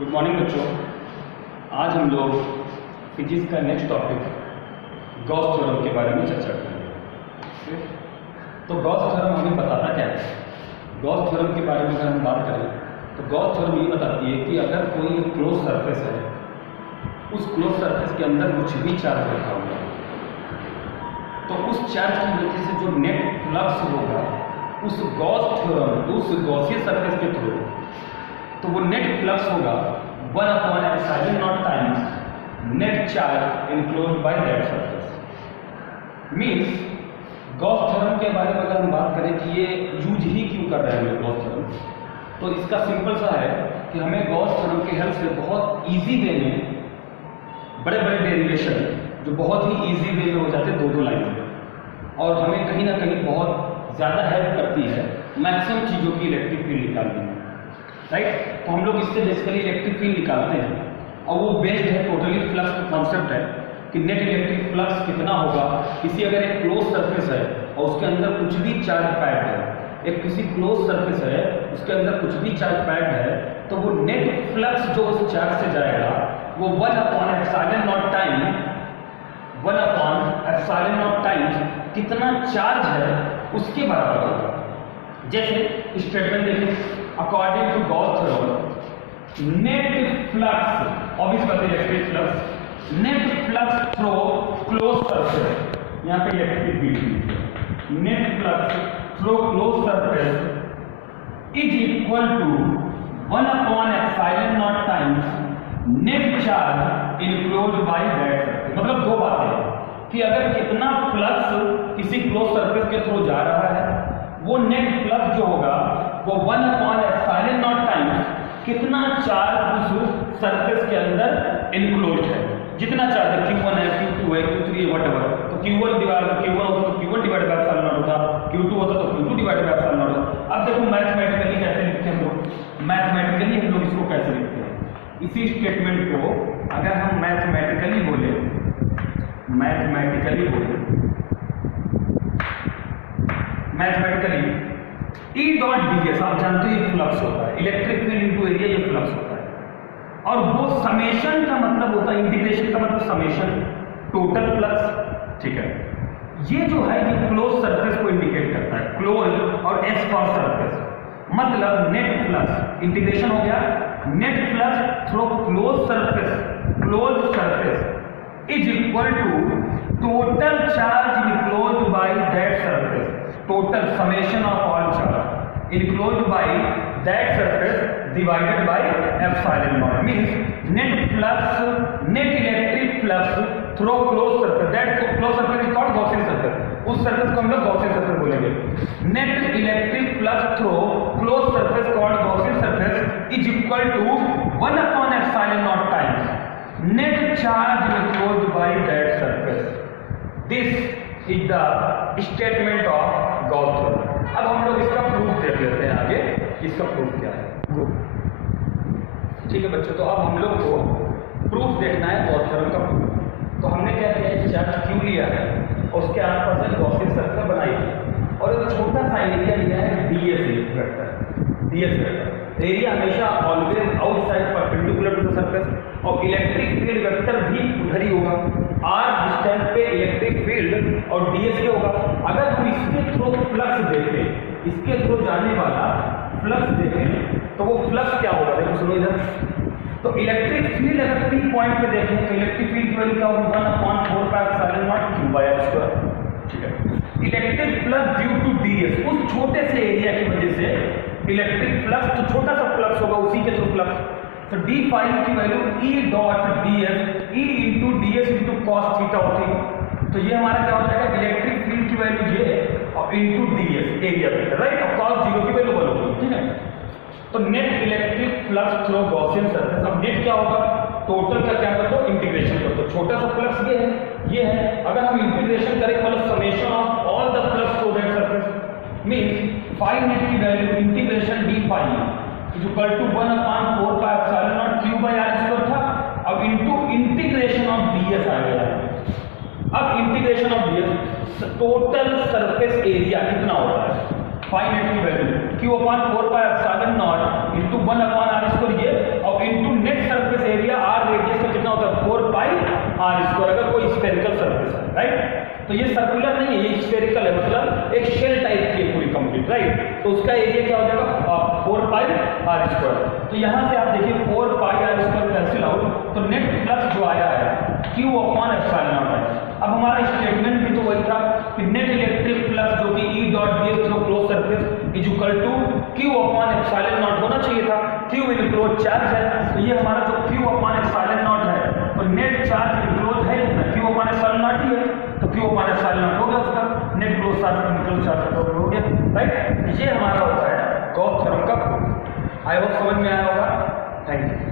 Good morning बच्चों। आज हम लोग फिजिक्स का नेक्स्ट टॉपिक गॉस थ्योरम के बारे में चर्चा करेंगे। तो गॉस थ्योरम हमें बताता क्या है? गॉस थ्योरम के बारे में अगर हम बात करें तो गॉस थ्योरम ये बताती है कि अगर कोई एक क्लोज सरफेस है, उस क्लोज सरफेस के अंदर कुछ भी चार्ज रखा हुआ है, तो उस चार्ज की वजह से जो नेट फ्लक्स होगा उस गॉस थ्योरम, उस गॉसियन सरफेस के थ्रू, तो वो नेट फ्लक्स होगा 1/ε0 times net charge enclosed by that surface. Means Gauss theorem के बारे में अगर हम बात करें कि ये यूज ही क्यों कर रहे हैं हम गॉस थ्योरम, तो इसका सिंपल सा है कि हमें गॉस थ्योरम के हेल्प से बहुत इजी वे में बड़े बड़े डेरिवेशन जो बहुत ही इजी वे में हो जाते हैं दो लाइन में, और हमें कहीं ना कहीं बहुत ज़्यादा हेल्प करती है मैक्सिमम चीज़ों की इलेक्ट्रिक फील्ड निकालने में, राइट। तो हम लोग इससे बेसिकली इलेक्ट्रिक फील्ड निकालते हैं और वो बेस्ड है टोटली फ्लक्स का कॉन्सेप्ट है कि नेट इलेक्ट्रिक फ्लक्स कितना होगा। किसी अगर एक क्लोज सरफेस है और उसके अंदर कुछ भी चार्ज पैक्ड है, एक किसी क्लोज सरफेस है उसके अंदर कुछ भी चार्ज पैक्ड है, तो वो नेट फ्लक्स जो उस चार्ज से जाएगा वो 1/ε0 टाइम 1/ε0 टाइम्स कितना चार्ज है उसके बराबर होगा। जैसे स्टेटमेंट देखिए, according to Gauss theorem net flux obvious बात है electric flux, net flux through close surface, यहाँ पे electric field, net flux through close surface is equal to 1/ε0 times net charge enclosed by that surface. मतलब दो बातें कि अगर कितना फ्लक्स किसी क्लोज सरफेस के थ्रू जा रहा है, वो नेट फ्लक्स जो होगा वो 1/ε0 टाइम्स कितना चार्ज उस सरफेस के अंदर इनक्लोज्ड है, जितना चार्ज है Q1 है, Q2 है, Q3 है, व्हाटएवर, तो Q1 होता तो Q1 डिवाइड बाय ε0 होता, Q2 होता तो Q2 डिवाइड बाय ε0 होता। अब देखो मैथमेटिकली कैसे लिखते हैं हम लोग, मैथमेटिकली हम लोग इसको कैसे लिखते हैं, इसी स्टेटमेंट को अगर हम मैथमेटिकली बोले E डॉट ds, आप जानते हो ये फ्लक्स होता है, इलेक्ट्रिक फील्ड इनटू एरिया, ये फ्लक्स होता है। और वो समेशन का मतलब होता है, इंटीग्रेशन का मतलब समेशन टोटल फ्लक्स, ठीक है। ये जो है ये क्लोज सरफेस को इंडिकेट करता है, क्लोज और S फॉर सरफेस, मतलब नेट फ्लक्स इंटीग्रेशन हो गया, net flux through close surface is equal to total charge enclosed by that surface, total summation of all charge enclosed by that surface divided by ε0, means net electric flux through closed surface, that closed surface is called Gaussian surface, उस surface को हम लोग Gaussian surface बोलेंगे। net electric flux through closed surface called Gaussian surface is equal to 1/ε0 times net charge enclosed by that surface. This is the statement of Gauss theorem. अब हम लोग इसका proof देख लेते हैं आगे, इसका प्रूफ क्या है। ठीक है बच्चों, तो अब हम लोग को प्रूफ देखना है गॉस थ्योरम का प्रूफ। तो हमने क्या किया, एक चार्ज क्यू लिया है और उसके आसपास एक गॉसियन सर्कल बनाई है और एक छोटा सा एरिया लिया है ds वेक्टर। एरिया हमेशा always outside perpendicular to the surface और इलेक्ट्रिक फील्ड वेक्टर भी उधर ही होगा, r डिस्टेंस पे इलेक्ट्रिक फील्ड और ds क्या होगा। अगर हम इसके थ्रू फ्लक्स देखें, इसके थ्रू जाने वाला फ्लक्स देखें तो वो फ्लक्स क्या होगा, देखो सुनो इधर। तो इलेक्ट्रिक फील्ड अगर P पॉइंट पे देखें तो इलेक्ट्रिक फील्ड की वैल्यू क्या होगी 1/4πε0 Q/r², ठीक है। Electric flux due to ds, उस छोटे से एरिया की वजह से इलेक्ट्रिक फ्लक्स, तो छोटा सा फ्लक्स होगा उसी के थ्रू फ्लक्स, तो d फाई की value E dot ds, E into ds into cos theta होती, तो ये हमारा क्या हो जाएगा, इलेक्ट्रिक फील्ड की वैल्यू ये और into ds area vector, right, और कॉस 0 की वैल्यू 1 होगी, ठीक है। तो net electric flux through Gaussian surface, अब नेट क्या होगा, टोटल का क्या कर दो, इंटीग्रेशन कर दो, छोटा सा फ्लक्स ये है, अगर हम इंटीग्रेशन करें मतलब summation of all the flux through that surface, means phi net की value integration d phi is equal to 1/4πε0 Q/r² था, अब इंटू इंटीग्रेशन ऑफ ds आ गया। अब इंटीग्रेशन of ds total surface area कितना होता है, फाई नेट की वैल्यू Q/4πε0 into 1/r² ये और into नेट राइट। तो ये सर्कुलर नहीं है, ये स्फेरिकल है, मतलब एक शेल टाइप की है पूरी कंप्लीट, राइट। तो उसका एरिया क्या हो जाएगा 4 पाई आर स्क्वायर। तो यहाँ से आप देखिए 4 पाई आर स्क्वायर कैंसिल आउट, तो नेट फ्लक्स जो आया है Q अपॉन एप्सिलॉन नॉट है। अब हमारा स्टेटमेंट भी तो वही था कि नेट इलेक्ट्रिक फ्लक्स जो कि E dot ds through close surface is equal to Q upon epsilon naught होना चाहिए था। Q इनक्लोज चार्ज है, तो ये हमारा जो Q अपॉन एप्सिलॉन नॉट है, तो नेट चार्ज इनक्लोज है कितना, Q अपॉन एप्सिलॉन नॉट ही है, तो Q अपॉन एप्सिलॉन नॉट हो गया उसका, net close charge enclose charge हो गया, राइट। ये हमारा होता है गॉस थ्योरम का प्रूफ। आई होप समझ में आया होगा। Thank you.